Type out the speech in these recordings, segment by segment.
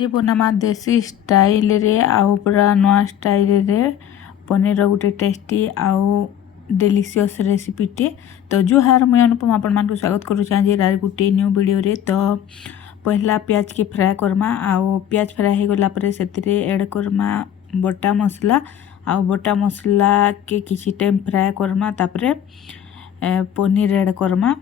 ये बनामा देसी स्टाइल रे आउ पूरा नया स्टाइल रे पनीर गोटे टेस्टी आउ डेलीशियस रेसिपी टे। तो जो हार मुझे अनुपम आपण मान को स्वागत करुँचे गोटे न्यू वीडियो रे। तो पहला प्याज के फ्राए करमा आउ प्याज फ्राए हो गला परे सेतिरे ऐड करमा बटा मसला आउ बटा मसला के किछि टाइम फ्राए करमा तापरे पनीर ऐड करमा।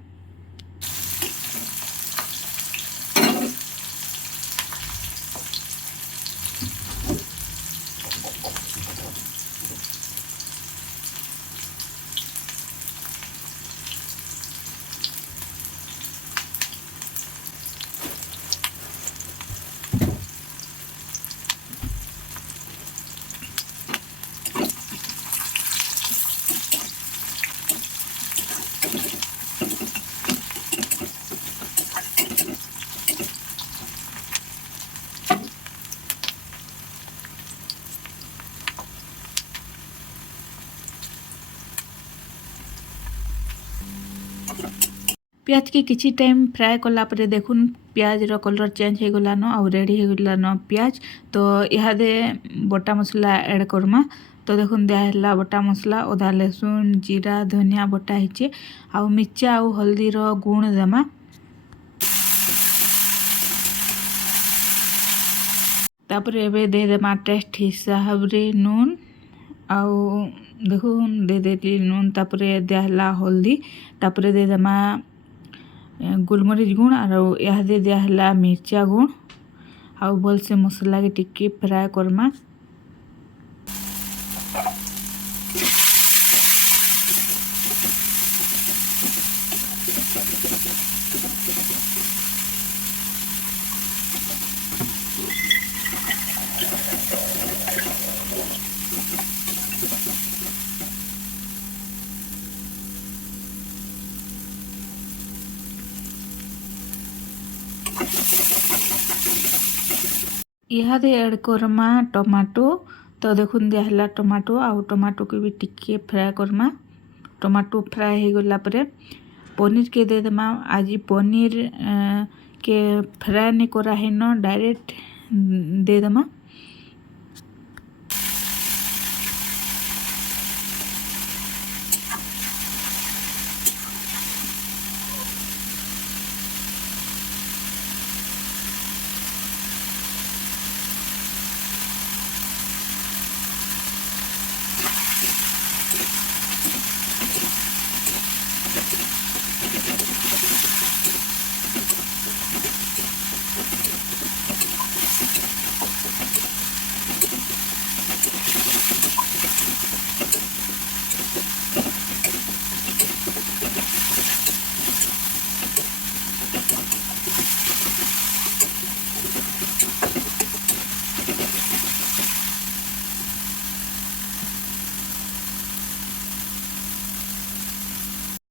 प्याज के किछि टाइम फ्राए कला परे देखुन प्याज रो कलर चेंज हो गलान आ रेडी हो गलान प्याज। तो इहादे बटा मसला ऐड करमा। तो देखुन दिया बटा मसला अदा लहसुन जीरा धनिया बटा हिचे आउ मिर्चा आउ हल्दी रो गुण देमा। तापरे एबे दे देमा टेस्ट हिसाब रे नून आउ देखुन दे देली नून। तापरे दिया हल्दी तापरे दे देमा गोलमरीच गुण और इहादे दिया मिर्चा गुण आउ भल से मसला के टिके फ्राए करमा। इहादे ऐड करमा टमाटो। तो देखुन दिया टमाटो आउ टमाटो के भी टिके फ्राए करमा। टमाटो फ्राए हो गला परे पनीर के दे देमा। आज पनीर के फ्राए नहीं करा है न डायरेक्ट दे देमा।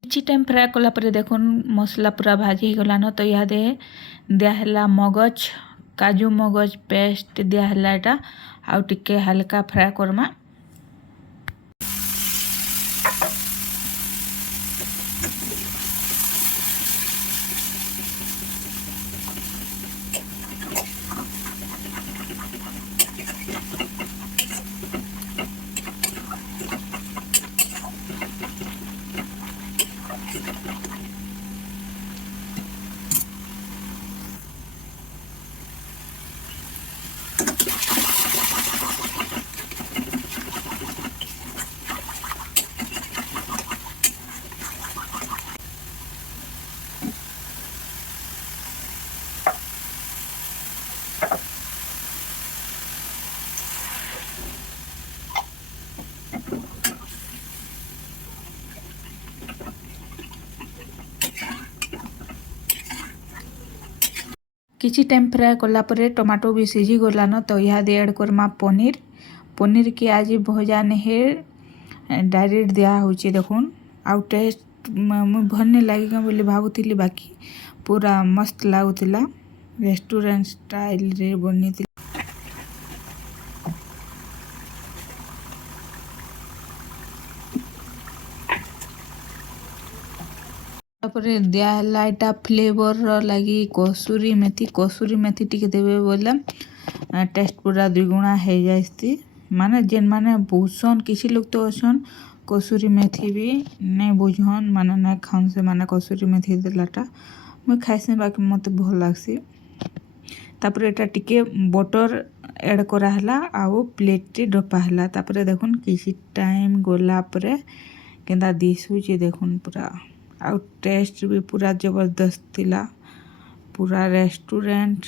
किछि टाइम फ्राए कला परे देखुन मसला पूरा भाजी गलान। तो इहादे दिया मगज काजू मगज पेस्ट दिया एटा आउ टिके हल्का फ्राए करमा। किछि टाइम फ्राए कला परे टमाटो भी सिझी गलान। तो इहादे ऐड करमा पनीर। पनीर के आज भजा नहीं डायरेक्ट दिया होची देखुन आउ टेस्ट मुझे भल नहीं लगे बोली भावुली बाकी पूरा मस्त लगुला रेस्टोरेंट स्टाइल रे बनी। तापरे दिया एटा फ्लेवर लगी कसूरी मेथी टिके देवे बोले टेस्ट पूरा दुईगुणा हो जाती माने जेन माने बुझन किसी लोग तो अछन कसूरी मेथी भी नहीं बुझन माने नहीं खान से माने कसूरी मेथी देलाटा मुझे खाइसी बाकी मत भल लगसी तापर एटा टिके बटर एड कराला आउ प्लेट ढपाला तापर देखुन किसी टाइम गला परे केंदा दिशुचे देखुन पूरा आउ टेस्ट भी पूरा जबरदस्त थिला पूरा रेस्टोरेंट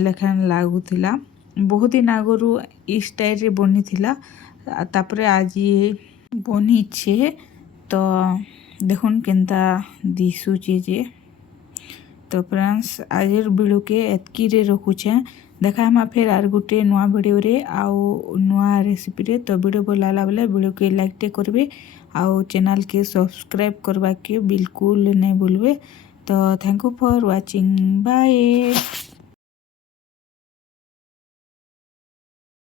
लेखान लागुला बहुत दिन आगु इ स्टाइल रे बनी थिला तापर आज बनी छे तो देखुन केंता दिशुचे जे तो फ्रेंड्स आज वीडियो के एतकी रे रखुछे देखा फिर आर गोटे नुआ वीडियो रे आउ नुआ रेसिपी रे तो वीडियो भल लागला बेले वीडियो के लाइक टे करबे आउ चैनल के सब्सक्राइब करवा के बिल्कुल नहीं भूलबे तो thank you for watching bye.